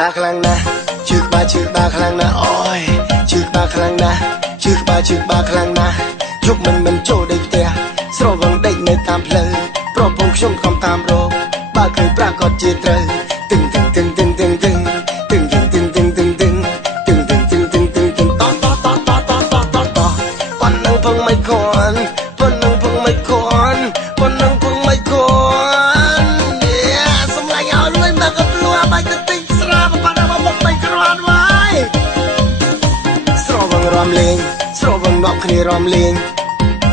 បាខ្លាំងណាស់ជឿក្បាលខ្លាំងណាស់អូយជឿក្បាលខ្លាំងណាស់ជឿក្បាលខ្លាំងណាស់ជប់មិនចូលដេកផ្ទះស្រវឹងដេកនៅតាមផ្លូវប្រពងខ្ញុំខំតាមរកបើឃើញប្រាកដជាត្រូវទឹងទឹងទឹងទឹងទឹងទឹងទឹងទឹងទឹងទឹងទឹងទឹងទឹងទឹងទឹងទឹងទឹងទឹងតតតតតតតតប៉ុណ្ណឹងពងមិនគន់ប៉ុណ្ណឹងពងមិនគន់ប៉ុណ្ណឹងពងមិនគន់សំឡាញ់ឲ្យលុយមកកលួបាច់ទៅទិញស្រាបបាត់មកមុខមិនក្រាន់វាយស្រវឹងរំលេងស្រវឹងនាំគ្នារំលេង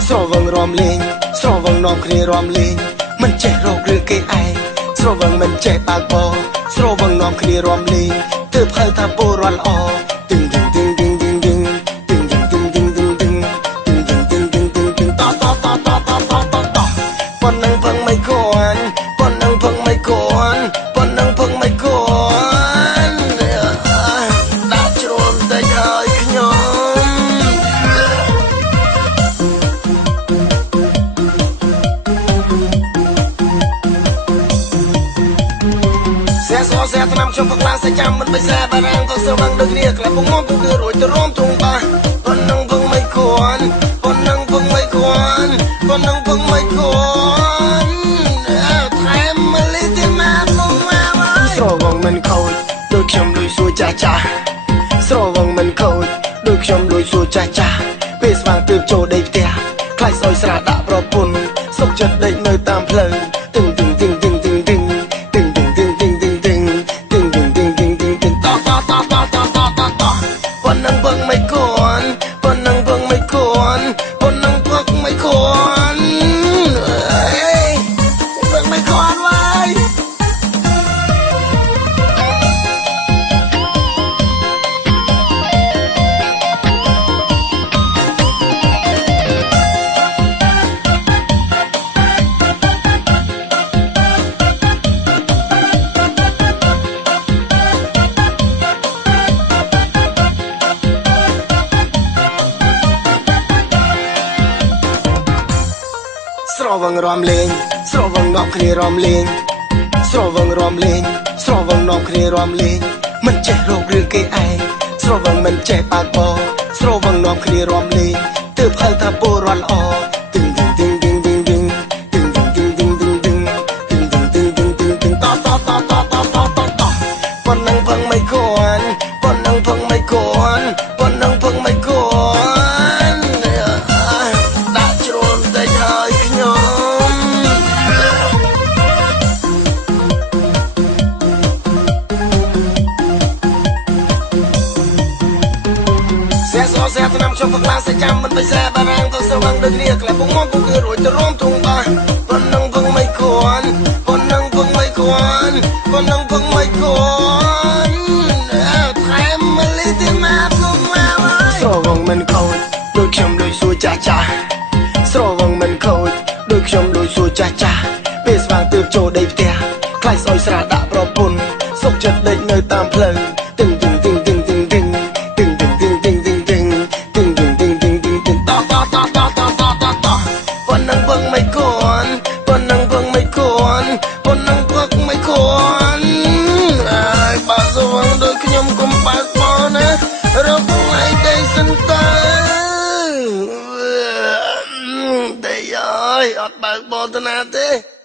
ស្រវឹងរំលេងស្រវឹងនាំគ្នារំលេងមិនចេះរករឿងគេឯងស្រវឹងមិនចេះបើកបោស្រវឹងនាំគ្នារំលេងទើបហៅថាពូរត់ល្អទឹងទឹងទឹងទឹងទឹងទឹងទឹងទឹងទឹងទឹងទឹងទឹងទឹងទឹងទឹងទឹងទឹងតតតតតតតប៉ុណ្ណឹងពឹងមិនគន់ប៉ុណ្ណឹងពឹងមិនគន់ប៉ុណ្ណឹងពឹងមិនគន់ដាក់ជ្រុលតិចហើយខ្ញុំแซ่ថ្នាំខ្ញុំខ្លាំងសាច់ចាំមិនបីសែបារាំងក៏ស្រវឹងដូចគ្នាក្លែពងមកគឺរួចទៅរំទ្រង់បាប៉ុណ្ណឹងពឹងមិនគួនប៉ុណ្ណឹងពឹងមិនគួនប៉ុណ្ណឹងពឹងមិនគួនថែមមលីទីមកមកស្រវឹងមិនខូចដូចខ្ញុំលួយសួរចាស់ស្រវឹងមិនខូចដូចខ្ញុំលួយសួរចាស់ពេលស្វាងទើបចូលដេកផ្ទះខ្លាចសយស្រាដាក់ប្រពន្ធសុកចិត្តដេកនៅតាមផ្លូវទឹងទឹងទឹងទឹងទឹងទឹងប៉ុណ្ណឹងពឹងមិនគន់ប៉ុណ្ណឹងពឹងមិនគន់ប៉ុណ្ណឹងពឹងមិនគន់ពឹងមិនគន់វាយស្រវឹងរំលេងស្រវឹងនាំគ្នារំលេងស្រវឹងរំលេងស្រវឹងនាំគ្នារំលេងមិនចេះរករឿងគេឯងស្រវឹងមិនចេះបើកបោស្រវឹងនាំគ្នារំលេងទើបហៅថាពូរត់ល្អទឹងទឹងទឹងទឹងទឹងទឹងទឹងទឹងទឹងទឹងទឹងទឹងទឹងទឹងទឹងទឹងទឹងតតតតតតតប៉ុណ្ណឹងពឹងមិនគួនប៉ុណ្ណឹងពឹងមិនគួនប៉ុណ្ណឹងពឹងមិនគួនដាក់ជ្រុលតិចហើយខ្ញុំแซ่ថ្នាំខ្ញុំខ្លាំងសាច់ចាំមិនបីសែបារាំងក៏ស្រវឹងដូចគ្នាក្លែពងមកគឺរួចទៅរំទ្រង់បាប៉ុណ្ណឹងពឹងមិនគួនប៉ុណ្ណឹងពឹងមិនគួនប៉ុណ្ណឹងពឹងមិនគួនថែមមលីទីមកមកស្រវឹងមិនខូចដូចខ្ញុំលួយសួរចាស់ស្រវឹងមិនខូចដូចខ្ញុំលួយសួរចាស់ពេលស្វាងទើបចូលដេកផ្ទះខ្លាចសយស្រាដាក់ប្រពន្ធសុកចិត្តដេកនៅតាមផ្លូវទឹងទឹងទឹងទឹងទឹងទឹងទឹងទឹងទឹងទឹងទឹងទឹងទឹងទឹងទឹងទឹងទឹងទឹងតតតតតតតប៉ុណ្ណឹងពឹងមិនគួនប៉ុណ្ណឹងពឹងមិនគួនប៉ុណ្ណឹងពឹងមិនគួនបើស្រវឹងដូចខ្ញុំកុំបើកបោណារកកន្លែងដេកសិនទៅដេកអើយអត់បើកបោទៅណាទេ